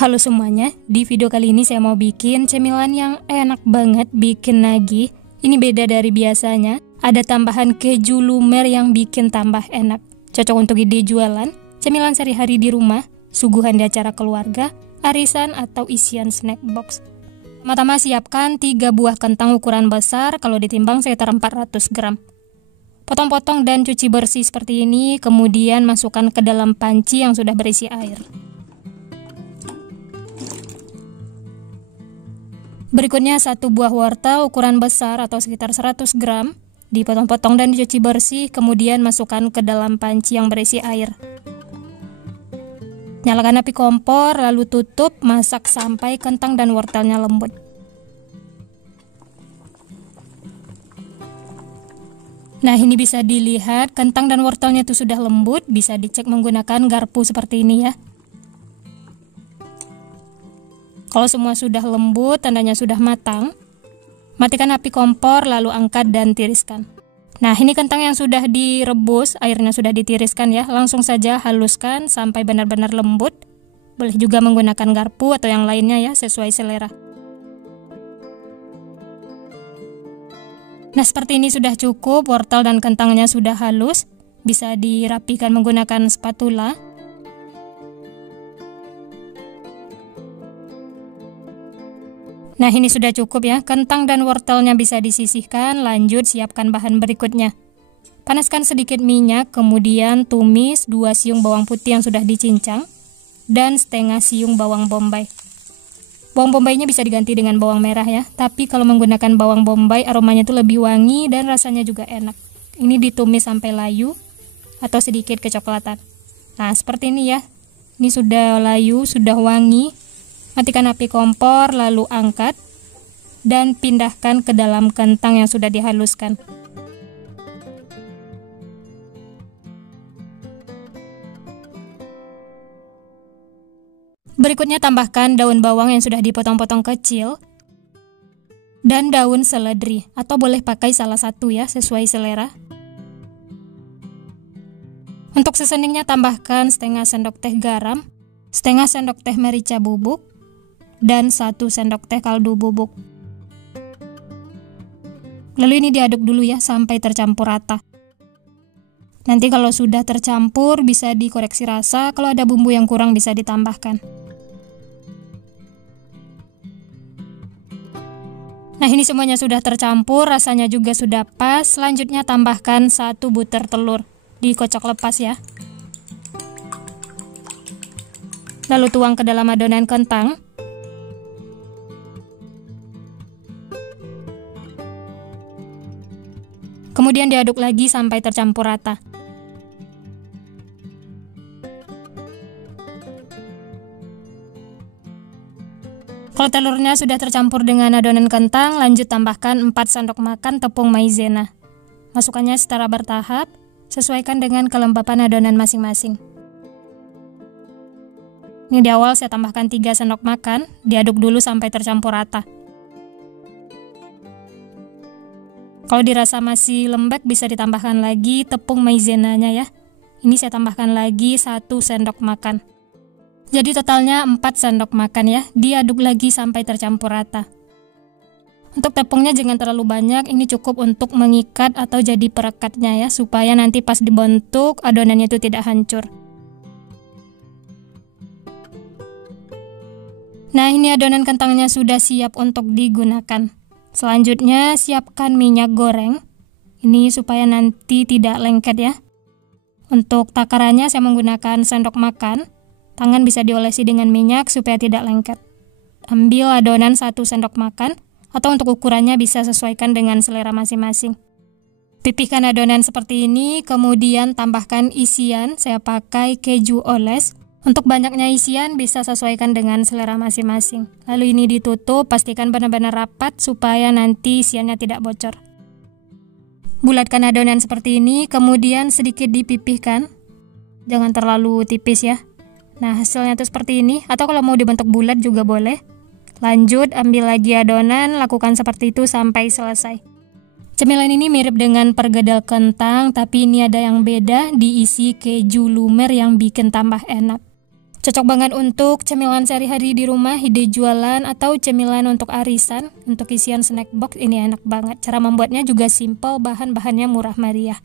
Halo semuanya, di video kali ini saya mau bikin cemilan yang enak banget, bikin nagih. Ini beda dari biasanya, ada tambahan keju lumer yang bikin tambah enak. Cocok untuk ide jualan, cemilan sehari-hari di rumah, suguhan di acara keluarga, arisan, atau isian snack box. Pertama siapkan 3 buah kentang ukuran besar, kalau ditimbang sekitar 400 gram. Potong-potong dan cuci bersih seperti ini, kemudian masukkan ke dalam panci yang sudah berisi air. Berikutnya 1 buah wortel ukuran besar atau sekitar 100 gram, dipotong-potong dan dicuci bersih, kemudian masukkan ke dalam panci yang berisi air. Nyalakan api kompor, lalu tutup, masak sampai kentang dan wortelnya lembut. Nah, ini bisa dilihat kentang dan wortelnya itu sudah lembut, bisa dicek menggunakan garpu seperti ini ya. Kalau semua sudah lembut, tandanya sudah matang. Matikan api kompor, lalu angkat dan tiriskan. Nah, ini kentang yang sudah direbus, airnya sudah ditiriskan ya. Langsung saja haluskan sampai benar-benar lembut. Boleh juga menggunakan garpu atau yang lainnya ya, sesuai selera. Nah, seperti ini sudah cukup, wortel dan kentangnya sudah halus. Bisa dirapikan menggunakan spatula. Nah, ini sudah cukup ya, kentang dan wortelnya bisa disisihkan, lanjut siapkan bahan berikutnya. Panaskan sedikit minyak, kemudian tumis 2 siung bawang putih yang sudah dicincang, dan setengah siung bawang bombay. Bawang bombaynya bisa diganti dengan bawang merah ya, tapi kalau menggunakan bawang bombay aromanya itu lebih wangi dan rasanya juga enak. Ini ditumis sampai layu, atau sedikit kecoklatan. Nah, seperti ini ya, ini sudah layu, sudah wangi. Matikan api kompor, lalu angkat dan pindahkan ke dalam kentang yang sudah dihaluskan. Berikutnya tambahkan daun bawang yang sudah dipotong-potong kecil dan daun seledri, atau boleh pakai salah satu ya, sesuai selera. Untuk seasoningnya tambahkan setengah sendok teh garam, setengah sendok teh merica bubuk, dan 1 sendok teh kaldu bubuk. Lalu ini diaduk dulu ya sampai tercampur rata. Nanti kalau sudah tercampur bisa dikoreksi rasa, kalau ada bumbu yang kurang bisa ditambahkan. Nah, ini semuanya sudah tercampur, rasanya juga sudah pas. Selanjutnya tambahkan 1 butir telur, dikocok lepas ya. Lalu tuang ke dalam adonan kentang. Kemudian diaduk lagi sampai tercampur rata. Kalau telurnya sudah tercampur dengan adonan kentang, lanjut tambahkan 4 sendok makan tepung maizena. Masukkannya secara bertahap, sesuaikan dengan kelembapan adonan masing-masing. Ini di awal saya tambahkan 3 sendok makan, diaduk dulu sampai tercampur rata. Kalau dirasa masih lembek bisa ditambahkan lagi tepung maizenanya ya. Ini saya tambahkan lagi 1 sendok makan. Jadi totalnya 4 sendok makan ya. Diaduk lagi sampai tercampur rata. Untuk tepungnya jangan terlalu banyak, ini cukup untuk mengikat atau jadi perekatnya ya, supaya nanti pas dibentuk adonannya itu tidak hancur. Nah, ini adonan kentangnya sudah siap untuk digunakan. Selanjutnya siapkan minyak goreng. Ini supaya nanti tidak lengket ya. Untuk takarannya saya menggunakan sendok makan. Tangan bisa diolesi dengan minyak supaya tidak lengket. Ambil adonan 1 sendok makan, atau untuk ukurannya bisa sesuaikan dengan selera masing-masing. Pipihkan adonan seperti ini, kemudian tambahkan isian. Saya pakai keju oles. Untuk banyaknya isian bisa sesuaikan dengan selera masing-masing. Lalu ini ditutup, pastikan benar-benar rapat supaya nanti isiannya tidak bocor. Bulatkan adonan seperti ini, kemudian sedikit dipipihkan. Jangan terlalu tipis ya. Nah, hasilnya tuh seperti ini, atau kalau mau dibentuk bulat juga boleh. Lanjut, ambil lagi adonan, lakukan seperti itu sampai selesai. Cemilan ini mirip dengan perkedel kentang, tapi ini ada yang beda, diisi keju lumer yang bikin tambah enak. Cocok banget untuk cemilan sehari-hari di rumah, ide jualan, atau cemilan untuk arisan. Untuk isian snack box ini enak banget. Cara membuatnya juga simple, bahan-bahannya murah meriah.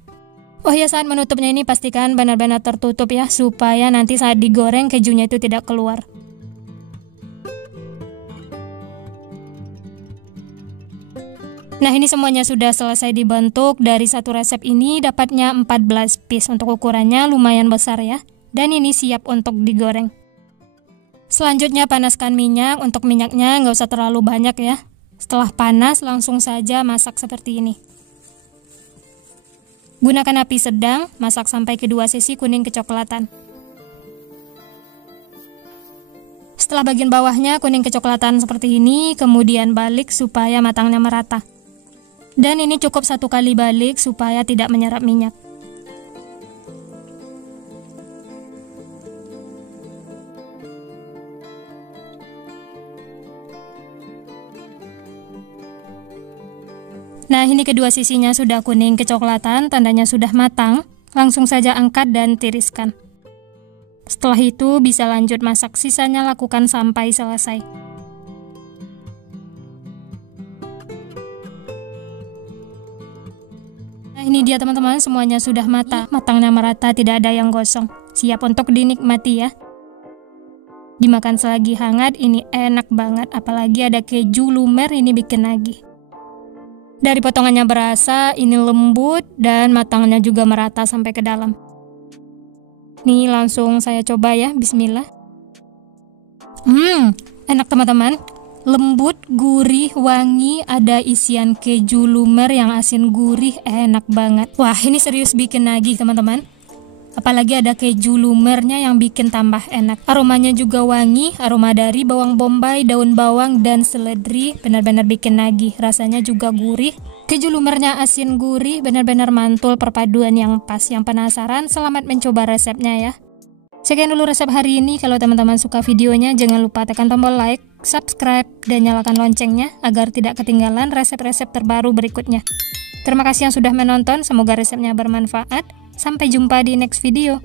Oh ya, saat menutupnya ini pastikan benar-benar tertutup ya, supaya nanti saat digoreng kejunya itu tidak keluar. Nah, ini semuanya sudah selesai dibentuk. Dari satu resep ini dapatnya 14 piece. Untuk ukurannya lumayan besar ya. Dan ini siap untuk digoreng. Selanjutnya panaskan minyak. Untuk minyaknya nggak usah terlalu banyak ya. Setelah panas langsung saja masak seperti ini. Gunakan api sedang, masak sampai kedua sisi kuning kecoklatan. Setelah bagian bawahnya kuning kecoklatan seperti ini, kemudian balik supaya matangnya merata. Dan ini cukup 1 kali balik supaya tidak menyerap minyak. Nah, ini kedua sisinya sudah kuning kecoklatan, tandanya sudah matang. Langsung saja angkat dan tiriskan. Setelah itu bisa lanjut masak, sisanya lakukan sampai selesai. Nah, ini dia teman-teman, semuanya sudah matang. Matangnya merata, tidak ada yang gosong. Siap untuk dinikmati ya. Dimakan selagi hangat, ini enak banget. Apalagi ada keju lumer, ini bikin nagih. Dari potongannya berasa, ini lembut dan matangnya juga merata sampai ke dalam. Nih langsung saya coba ya, bismillah. Enak teman-teman. Lembut, gurih, wangi, ada isian keju lumer yang asin gurih, enak banget. Wah, ini serius bikin nagih teman-teman. Apalagi ada keju lumernya yang bikin tambah enak. Aromanya juga wangi, aroma dari bawang bombay, daun bawang, dan seledri. Benar-benar bikin nagih, rasanya juga gurih. Keju lumernya asin gurih, benar-benar mantul perpaduan yang pas. Yang penasaran, selamat mencoba resepnya ya. Sekian dulu resep hari ini. Kalau teman-teman suka videonya, jangan lupa tekan tombol like, subscribe, dan nyalakan loncengnya agar tidak ketinggalan resep-resep terbaru berikutnya. Terima kasih yang sudah menonton, semoga resepnya bermanfaat. Sampai jumpa di next video.